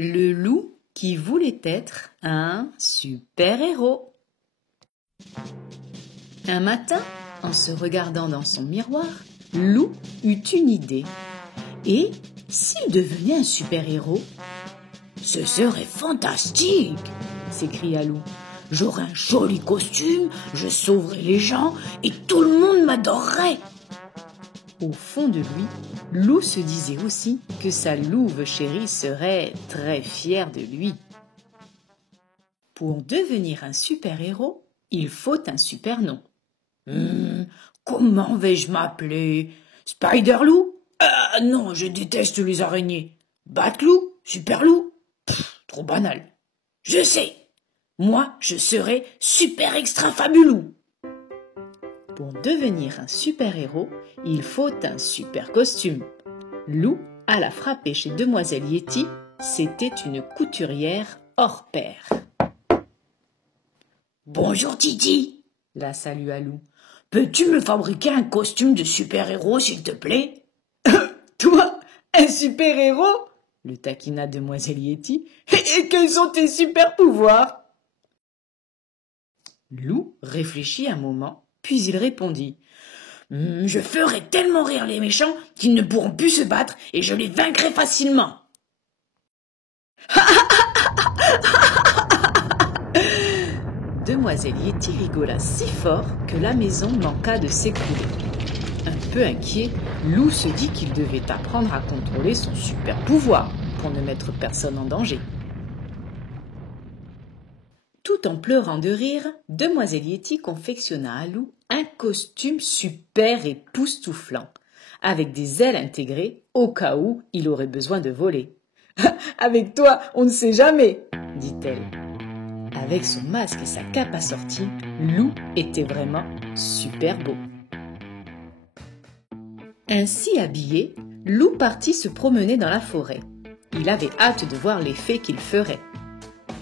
Le loup qui voulait être un super-héros. Un matin, en se regardant dans son miroir, Loup eut une idée. Et s'il devenait un super-héros? Ce serait fantastique, s'écria Loup. J'aurais un joli costume, je sauverais les gens et tout le monde m'adorerait. Au fond de lui, Loup se disait aussi que sa louve chérie serait très fière de lui. Pour devenir un super-héros, il faut un super nom. Comment vais-je m'appeler? Spider-Loup? Non, je déteste les araignées. Bat-Loup? Super-Loup? Trop banal. Je sais. Moi, je serai super extra fabulou. Pour devenir un super-héros, il faut un super costume. Loup alla frapper chez Demoiselle Yeti, c'était une couturière hors pair. Bonjour Titi, la salua Loup. Peux-tu me fabriquer un costume de super-héros, s'il te plaît? Toi, un super-héros? Le taquina Demoiselle Yeti. Et quels sont tes super-pouvoirs? Loup réfléchit un moment, puis il répondit. Je ferai tellement rire les méchants qu'ils ne pourront plus se battre et je les vaincrai facilement. Demoiselle Yeti rigola si fort que la maison manqua de s'écrouler. Un peu inquiet, Loup se dit qu'il devait apprendre à contrôler son super pouvoir pour ne mettre personne en danger. Tout en pleurant de rire, Demoiselle Yeti confectionna à Loup un costume super époustouflant, avec des ailes intégrées au cas où il aurait besoin de voler. « Avec toi, on ne sait jamais !» dit-elle. Avec son masque et sa cape assortie, Loup était vraiment super beau. Ainsi habillé, Loup partit se promener dans la forêt. Il avait hâte de voir l'effet qu'il ferait.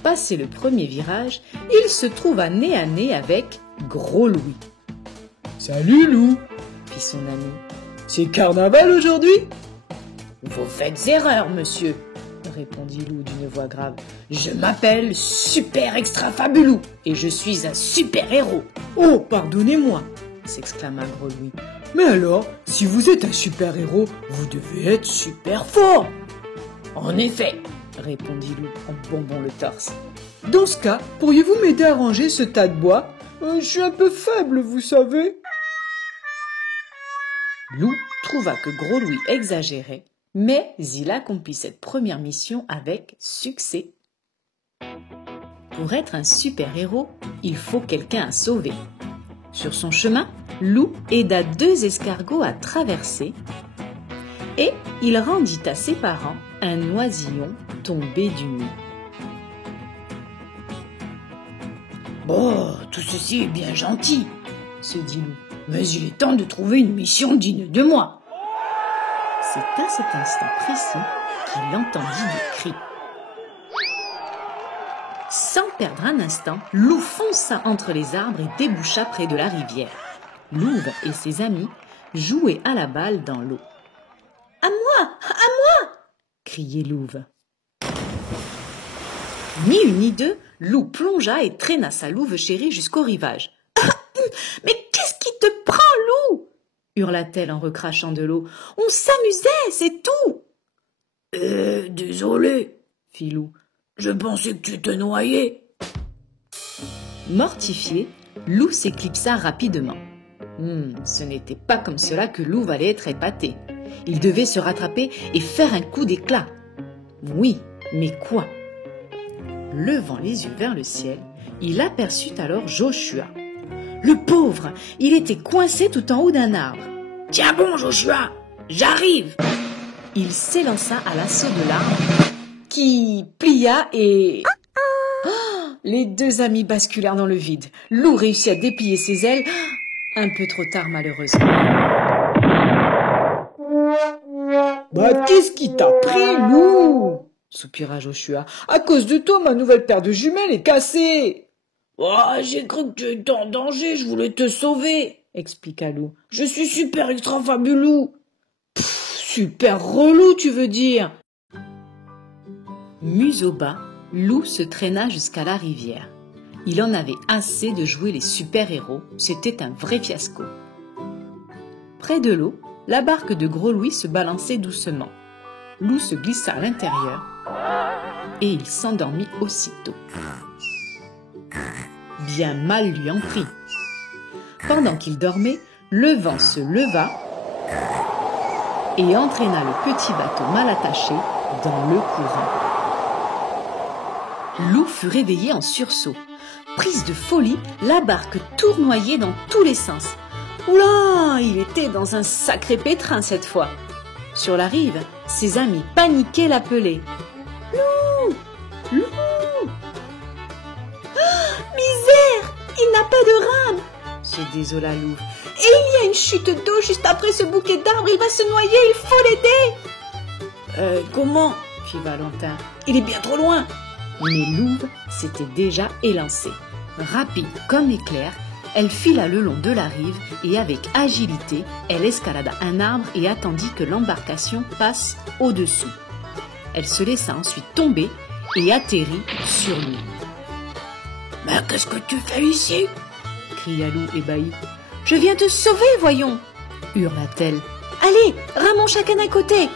Passé le premier virage, il se trouva nez à nez avec Gros Louis. « Salut Loup !» fit son ami. « C'est carnaval aujourd'hui ?»« Vous faites erreur, monsieur !» répondit Loup d'une voix grave. « Je m'appelle Super Extra Fabulou et je suis un super-héros. »« Oh, pardonnez-moi !» s'exclama Gros Louis. « Mais alors, si vous êtes un super-héros, vous devez être super fort !»« En effet !» répondit Loup en bombant le torse. « Dans ce cas, pourriez-vous m'aider à ranger ce tas de bois ? Je suis un peu faible, vous savez. » Loup trouva que Gros Louis exagérait, mais il accomplit cette première mission avec succès. Pour être un super-héros, il faut quelqu'un à sauver. Sur son chemin, Loup aida 2 escargots à traverser et il rendit à ses parents un oisillon tombé du nid. Bon, tout ceci est bien gentil, se dit Loup, mais il est temps de trouver une mission digne de moi. C'est à cet instant précis qu'il entendit des cris. Sans perdre un instant, Loup fonça entre les arbres et déboucha près de la rivière. Louve et ses amis jouaient à la balle dans l'eau. « À moi! À moi !» criait Louve. Ni une ni deux, Loup plongea et traîna sa louve chérie jusqu'au rivage. « Mais qu'est-ce qui te prend, Loup ?» hurla-t-elle en recrachant de l'eau. « On s'amusait, c'est tout !» Désolé, fit Loup. Je pensais que tu te noyais. Mortifié, Loup s'éclipsa rapidement. Ce n'était pas comme cela que Louve allait être épaté. Il devait se rattraper et faire un coup d'éclat. Oui, mais quoi? Levant les yeux vers le ciel, il aperçut alors Joshua. Le pauvre, il était coincé tout en haut d'un arbre. « Tiens bon, Joshua, j'arrive !» Il s'élança à l'assaut de l'arbre, qui plia et... Oh, les 2 amis basculèrent dans le vide. Loup réussit à déplier ses ailes, un peu trop tard malheureusement. Bah, qu'est-ce qui t'a pris, loup? Soupira Joshua. À cause de toi, ma nouvelle paire de jumelles est cassée. Oh, j'ai cru que tu étais en danger, je voulais te sauver, expliqua Lou. Je suis super extra fabuleux. Super relou, tu veux dire? Museau bas, Lou se traîna jusqu'à la rivière. Il en avait assez de jouer les super-héros, c'était un vrai fiasco. Près de l'eau, la barque de Gros Louis se balançait doucement. Lou se glissa à l'intérieur et il s'endormit aussitôt. Bien mal lui en prit. Pendant qu'il dormait, le vent se leva et entraîna le petit bateau mal attaché dans le courant. Lou fut réveillé en sursaut. Prise de folie, la barque tournoyait dans tous les sens. Oula, il était dans un sacré pétrin cette fois. Sur la rive, ses amis paniqués l'appelaient. Lou, Lou. Ah, misère, il n'a pas de rame, se désola Lou. Et il y a une chute d'eau juste après ce bouquet d'arbres, il va se noyer, il faut l'aider. Comment? Fit Valentin. Il est bien trop loin. Mais Louve s'était déjà élancée. Rapide comme l'éclair, elle fila le long de la rive et avec agilité, elle escalada un arbre et attendit que l'embarcation passe au-dessous. Elle se laissa ensuite tomber et atterrit sur Lou. « Mais qu'est-ce que tu fais ici ?» cria Lou ébahi. « Je viens te sauver, voyons !» hurla-t-elle. « Allez, ramons chacun d'un côté !»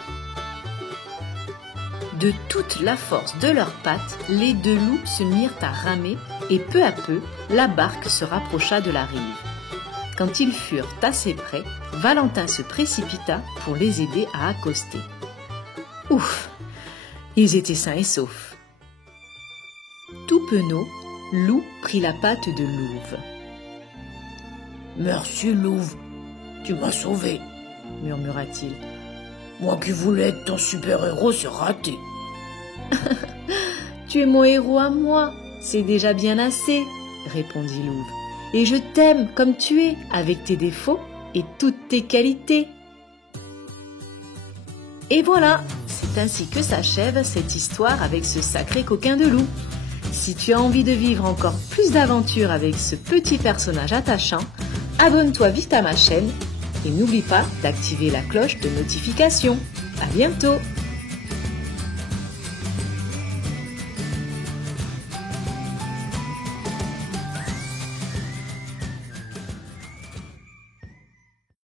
De toute la force de leurs pattes, les deux loups se mirent à ramer et peu à peu, la barque se rapprocha de la rive. Quand ils furent assez près, Valentin se précipita pour les aider à accoster. Ouf, ils étaient sains et saufs. Tout penaud, Lou prit la patte de Louve. « Merci Louve, tu m'as sauvé, » murmura-t-il. « Moi qui voulais être ton super-héros, c'est raté. » « Tu es mon héros à moi, c'est déjà bien assez, » répondit Louve. « Et je t'aime comme tu es, avec tes défauts et toutes tes qualités. » Et voilà, c'est ainsi que s'achève cette histoire avec ce sacré coquin de loup. Si tu as envie de vivre encore plus d'aventures avec ce petit personnage attachant, abonne-toi vite à ma chaîne et n'oublie pas d'activer la cloche de notification. À bientôt!